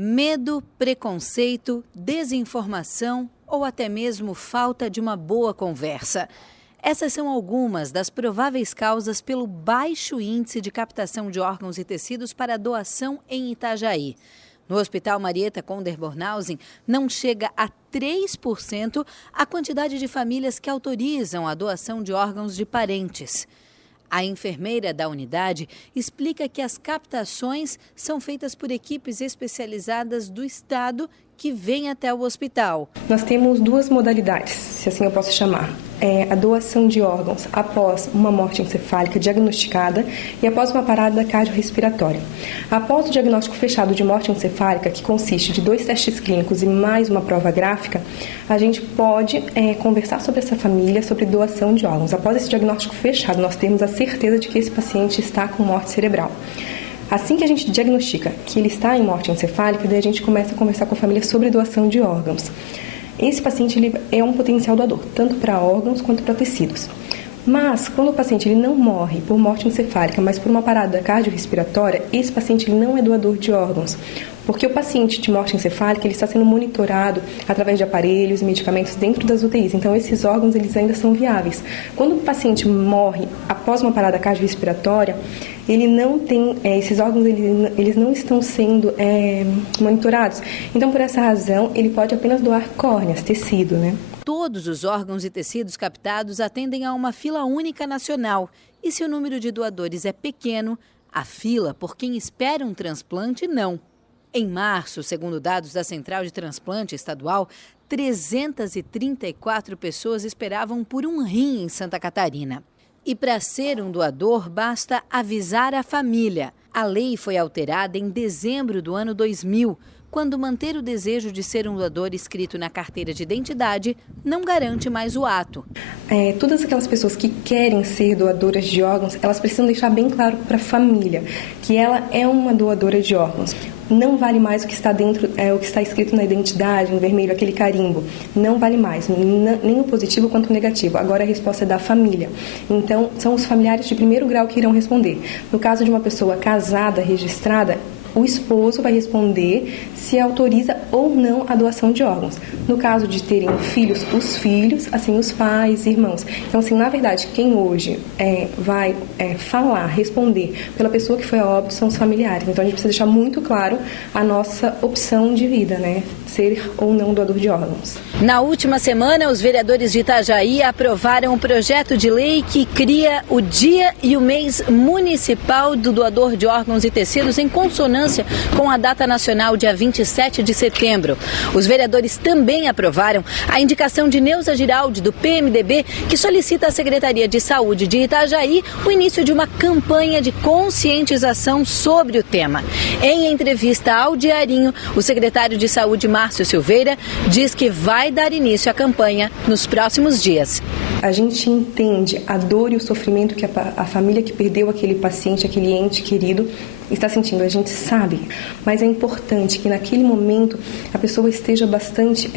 Medo, preconceito, desinformação ou até mesmo falta de uma boa conversa. Essas são algumas das prováveis causas pelo baixo índice de captação de órgãos e tecidos para doação em Itajaí. No Hospital Marieta Conder-Bornhausen, não chega a 3% a quantidade de famílias que autorizam a doação de órgãos de parentes. A enfermeira da unidade explica que as captações são feitas por equipes especializadas do Estado que vêm até o hospital. Nós temos duas modalidades, se assim eu posso chamar. A doação de órgãos após uma morte encefálica diagnosticada e após uma parada cardiorrespiratória. Após o diagnóstico fechado de morte encefálica, que consiste de 2 testes clínicos e mais uma prova gráfica, a gente pode conversar sobre essa família, sobre doação de órgãos. Após esse diagnóstico fechado, nós temos a certeza de que esse paciente está com morte cerebral. Assim que a gente diagnostica que ele está em morte encefálica, daí a gente começa a conversar com a família sobre doação de órgãos. Esse paciente ele é um potencial doador, tanto para órgãos quanto para tecidos. Mas, quando o paciente ele não morre por morte encefálica, mas por uma parada cardiorrespiratória, esse paciente ele não é doador de órgãos. Porque o paciente de morte encefálica ele está sendo monitorado através de aparelhos e medicamentos dentro das UTIs. Então, esses órgãos eles ainda são viáveis. Quando o paciente morre após uma parada cardiorrespiratória, ele não tem, esses órgãos eles não estão sendo monitorados. Então, por essa razão, ele pode apenas doar córneas, tecido, né? Todos os órgãos e tecidos captados atendem a uma fila única nacional. E se o número de doadores é pequeno, a fila por quem espera um transplante não. Em março, segundo dados da Central de Transplante Estadual, 334 pessoas esperavam por um rim em Santa Catarina. E para ser um doador, basta avisar a família. A lei foi alterada em dezembro do ano 2000, quando manter o desejo de ser um doador escrito na carteira de identidade não garante mais o ato. Todas aquelas pessoas que querem ser doadoras de órgãos, elas precisam deixar bem claro para a família que ela é uma doadora de órgãos. Não vale mais o que está dentro, o que está escrito na identidade, no vermelho, aquele carimbo. Não vale mais, nem o positivo quanto o negativo. Agora a resposta é da família. Então, são os familiares de primeiro grau que irão responder. No caso de uma pessoa casada, registrada, o esposo vai responder se autoriza ou não a doação de órgãos. No caso de terem filhos, os filhos, assim, os pais, irmãos. Então, assim, na verdade, quem hoje vai falar, responder pela pessoa que foi a óbito são os familiares. Então, a gente precisa deixar muito claro a nossa opção de vida, né? Ser ou não doador de órgãos. Na última semana, os vereadores de Itajaí aprovaram um projeto de lei que cria o Dia e o Mês Municipal do Doador de Órgãos e Tecidos em consonância com a data nacional, dia 27 de setembro. Os vereadores também aprovaram a indicação de Neuza Giraldi, do PMDB, que solicita à Secretaria de Saúde de Itajaí o início de uma campanha de conscientização sobre o tema. Em entrevista ao Diarinho, o secretário de Saúde, Márcio Silveira, diz que vai dar início à campanha nos próximos dias. A gente entende a dor e o sofrimento que a família que perdeu aquele paciente, aquele ente querido, está sentindo, a gente sabe, mas é importante que naquele momento a pessoa esteja bastante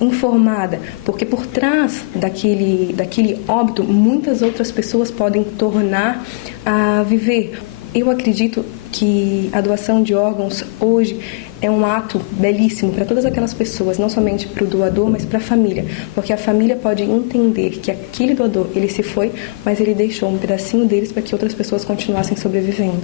informada, porque por trás daquele óbito, muitas outras pessoas podem tornar a viver. Eu acredito que a doação de órgãos hoje é um ato belíssimo para todas aquelas pessoas, não somente para o doador, mas para a família, porque a família pode entender que aquele doador, ele se foi, mas ele deixou um pedacinho deles para que outras pessoas continuassem sobrevivendo.